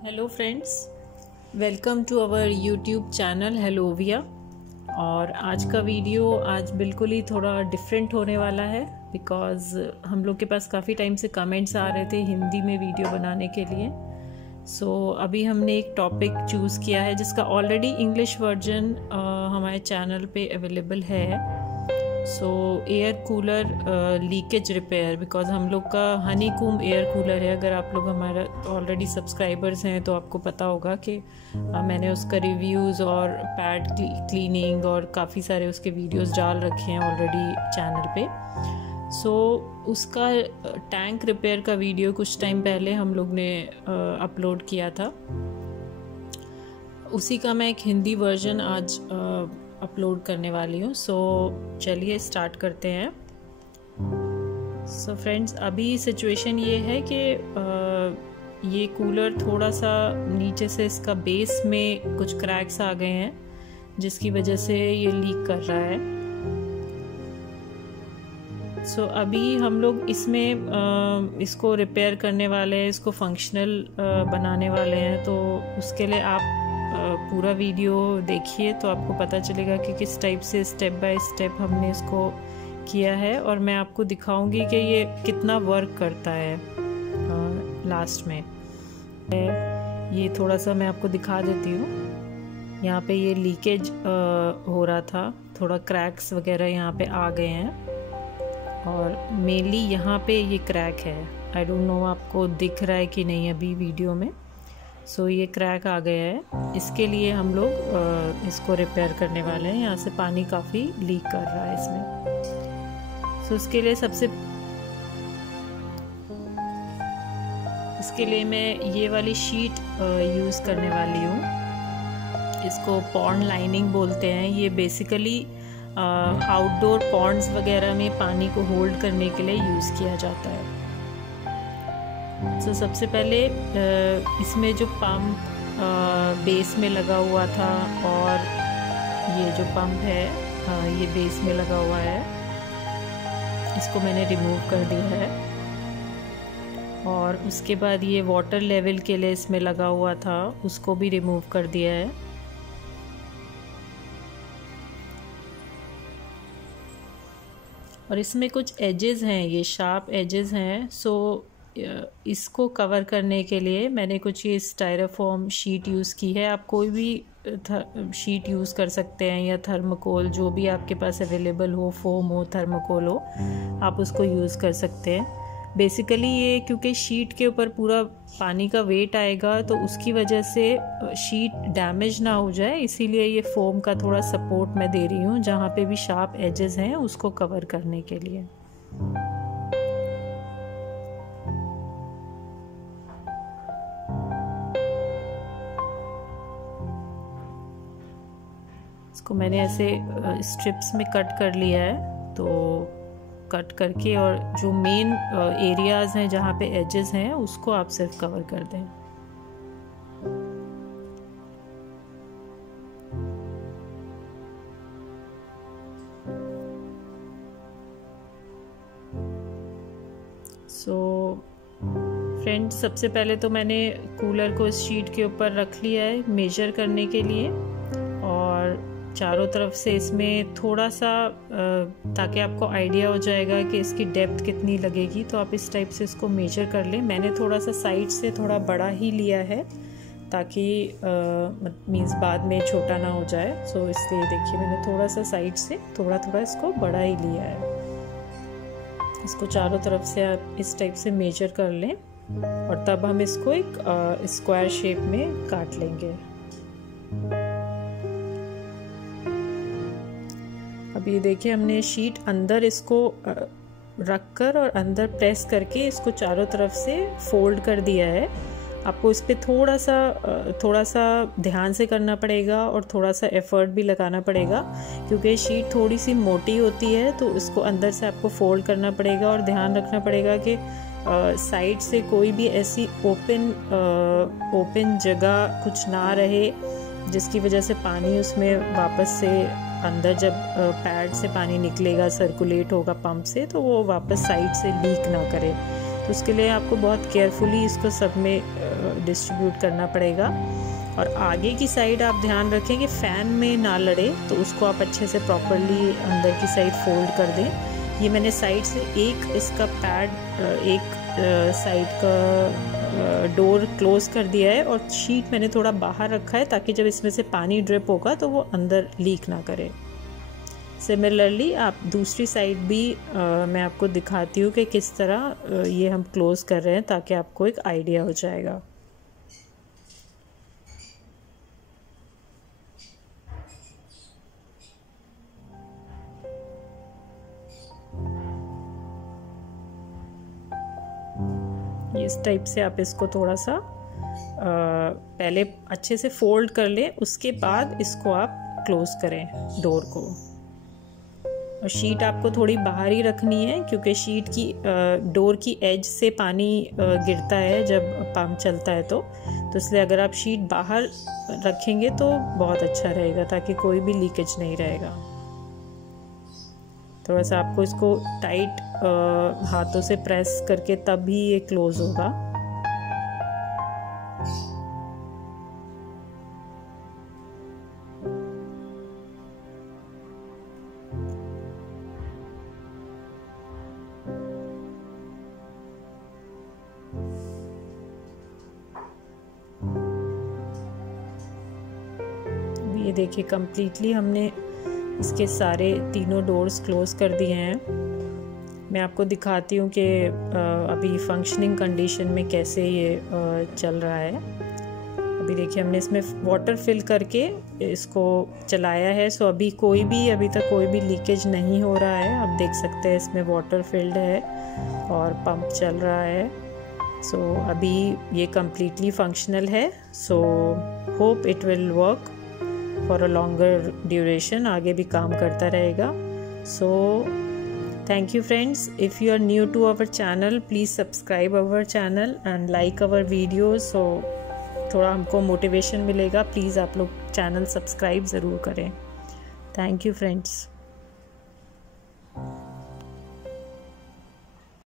Hello friends, welcome to our YouTube channel Hellovia. और आज का वीडियो आज बिल्कुल ही थोड़ा डिफरेंट होने वाला है बिकॉज़ हम लोग के पास काफ़ी टाइम से कमेंट्स आ रहे थे हिंदी में वीडियो बनाने के लिए। अभी हमने एक टॉपिक चूज़ किया है जिसका ऑलरेडी इंग्लिश वर्जन हमारे चैनल पे अवेलेबल है। Air cooler leakage repair, because हम लोग का हनीकूम एयर कूलर है। अगर आप लोग हमारा ऑलरेडी सब्सक्राइबर्स हैं तो आपको पता होगा कि मैंने उसका रिव्यूज़ और पैड क्लीनिंग और काफ़ी सारे उसके वीडियोस डाल रखे हैं ऑलरेडी चैनल पे। उसका टैंक रिपेयर का वीडियो कुछ टाइम पहले हम लोग ने अपलोड किया था। उसी का मैं एक हिंदी वर्जन आज अपलोड करने वाली हूँ। चलिए स्टार्ट करते हैं। फ्रेंड्स, अभी सिचुएशन ये है कि ये कूलर थोड़ा सा नीचे से इसका बेस में कुछ क्रैक्स आ गए हैं जिसकी वजह से ये लीक कर रहा है। अभी हम लोग इसमें इसको रिपेयर करने वाले हैं, इसको फंक्शनल बनाने वाले हैं। तो उसके लिए आप पूरा वीडियो देखिए तो आपको पता चलेगा कि किस टाइप से स्टेप बाय स्टेप हमने इसको किया है, और मैं आपको दिखाऊंगी कि ये कितना वर्क करता है लास्ट में। ये थोड़ा सा मैं आपको दिखा देती हूँ। यहाँ पे ये लीकेज हो रहा था, थोड़ा क्रैक्स वगैरह यहाँ पे आ गए हैं, और मेनली यहाँ पे ये क्रैक है। आई डोंट नो आपको दिख रहा है कि नहीं अभी वीडियो में। ये क्रैक आ गया है, इसके लिए हम लोग इसको रिपेयर करने वाले हैं। यहाँ से पानी काफ़ी लीक कर रहा है इसमें। इसके लिए मैं ये वाली शीट यूज़ करने वाली हूँ। इसको पॉन्ड लाइनिंग बोलते हैं। ये बेसिकली आउटडोर पॉन्ड्स वगैरह में पानी को होल्ड करने के लिए यूज़ किया जाता है। सबसे पहले इसमें जो पंप बेस में लगा हुआ था, और ये जो पंप है ये बेस में लगा हुआ है, इसको मैंने रिमूव कर दिया है। और उसके बाद ये वाटर लेवल के लिए इसमें लगा हुआ था, उसको भी रिमूव कर दिया है। और इसमें कुछ एजेस हैं, ये शार्प एजेस हैं। इसको कवर करने के लिए मैंने कुछ ये स्टायरोफोम शीट यूज़ की है। आप कोई भी शीट यूज़ कर सकते हैं, या थर्मोकोल, जो भी आपके पास अवेलेबल हो, फोम हो, थर्मोकोल हो, आप उसको यूज़ कर सकते हैं। बेसिकली ये क्योंकि शीट के ऊपर पूरा पानी का वेट आएगा तो उसकी वजह से शीट डैमेज ना हो जाए, इसीलिए ये फोम का थोड़ा सपोर्ट मैं दे रही हूँ जहाँ पे भी शार्प एजेस हैं उसको कवर करने के लिए। इसको मैंने ऐसे स्ट्रिप्स में कट कर लिया है। तो कट करके, और जो मेन एरियाज़ हैं जहाँ पे एजेस हैं उसको आप सिर्फ कवर कर दें। फ्रेंड्स, सबसे पहले तो मैंने कूलर को इस शीट के ऊपर रख लिया है मेजर करने के लिए, और चारों तरफ से इसमें थोड़ा सा ताकि आपको आइडिया हो जाएगा कि इसकी डेप्थ कितनी लगेगी, तो आप इस टाइप से इसको मेजर कर लें। मैंने थोड़ा सा साइड से थोड़ा बड़ा ही लिया है ताकि मीन्स बाद में छोटा ना हो जाए। इसलिए देखिए मैंने थोड़ा सा साइड से थोड़ा थोड़ा इसको बड़ा ही लिया है। इसको चारों तरफ से आप इस टाइप से मेजर कर लें, और तब हम इसको एक स्क्वायर शेप में काट लेंगे। अब ये देखिए हमने शीट अंदर इसको रखकर और अंदर प्रेस करके इसको चारों तरफ से फोल्ड कर दिया है। आपको इस पे थोड़ा सा ध्यान से करना पड़ेगा और थोड़ा सा एफर्ट भी लगाना पड़ेगा, क्योंकि शीट थोड़ी सी मोटी होती है। तो इसको अंदर से आपको फोल्ड करना पड़ेगा, और ध्यान रखना पड़ेगा कि साइड से कोई भी ऐसी ओपन जगह कुछ ना रहे जिसकी वजह से पानी उसमें वापस से अंदर, जब पैड से पानी निकलेगा, सर्कुलेट होगा पंप से, तो वो वापस साइड से लीक ना करे। तो उसके लिए आपको बहुत केयरफुली इसको सब में डिस्ट्रीब्यूट करना पड़ेगा। और आगे की साइड आप ध्यान रखें कि फ़ैन में ना लड़े, तो उसको आप अच्छे से प्रॉपरली अंदर की साइड फोल्ड कर दें। ये मैंने साइड से एक इसका पैड, एक साइड का डोर क्लोज कर दिया है और शीट मैंने थोड़ा बाहर रखा है ताकि जब इसमें से पानी ड्रिप होगा तो वो अंदर लीक ना करे। सिमिलरली आप दूसरी साइड भी मैं आपको दिखाती हूँ कि किस तरह ये हम क्लोज कर रहे हैं, ताकि आपको एक आइडिया हो जाएगा। इस टाइप से आप इसको थोड़ा सा पहले अच्छे से फोल्ड कर लें, उसके बाद इसको आप क्लोज करें डोर को। और शीट आपको थोड़ी बाहर ही रखनी है क्योंकि शीट की डोर की एज से पानी गिरता है जब पंप चलता है, तो इसलिए अगर आप शीट बाहर रखेंगे तो बहुत अच्छा रहेगा ताकि कोई भी लीकेज नहीं रहेगा। थोड़ा सा आपको इसको टाइट हाथों से प्रेस करके तब ही ये क्लोज होगा। ये देखिए कंप्लीटली हमने इसके सारे तीनों डोर्स क्लोज कर दिए हैं। मैं आपको दिखाती हूँ कि अभी फंक्शनिंग कंडीशन में कैसे ये चल रहा है। अभी देखिए हमने इसमें वाटर फिल करके इसको चलाया है, सो अभी तक कोई भी लीकेज नहीं हो रहा है। आप देख सकते हैं इसमें वाटर फिल्ड है और पंप चल रहा है। सो अभी ये कम्प्लीटली फंक्शनल है। So hope it will work for a longer duration, आगे भी काम करता रहेगा। सो thank you friends. If you are new to our channel, please subscribe our channel and like our videos, so थोड़ा हमको मोटिवेशन मिलेगा। Please आप लोग चैनल सब्सक्राइब ज़रूर करें। Thank you friends.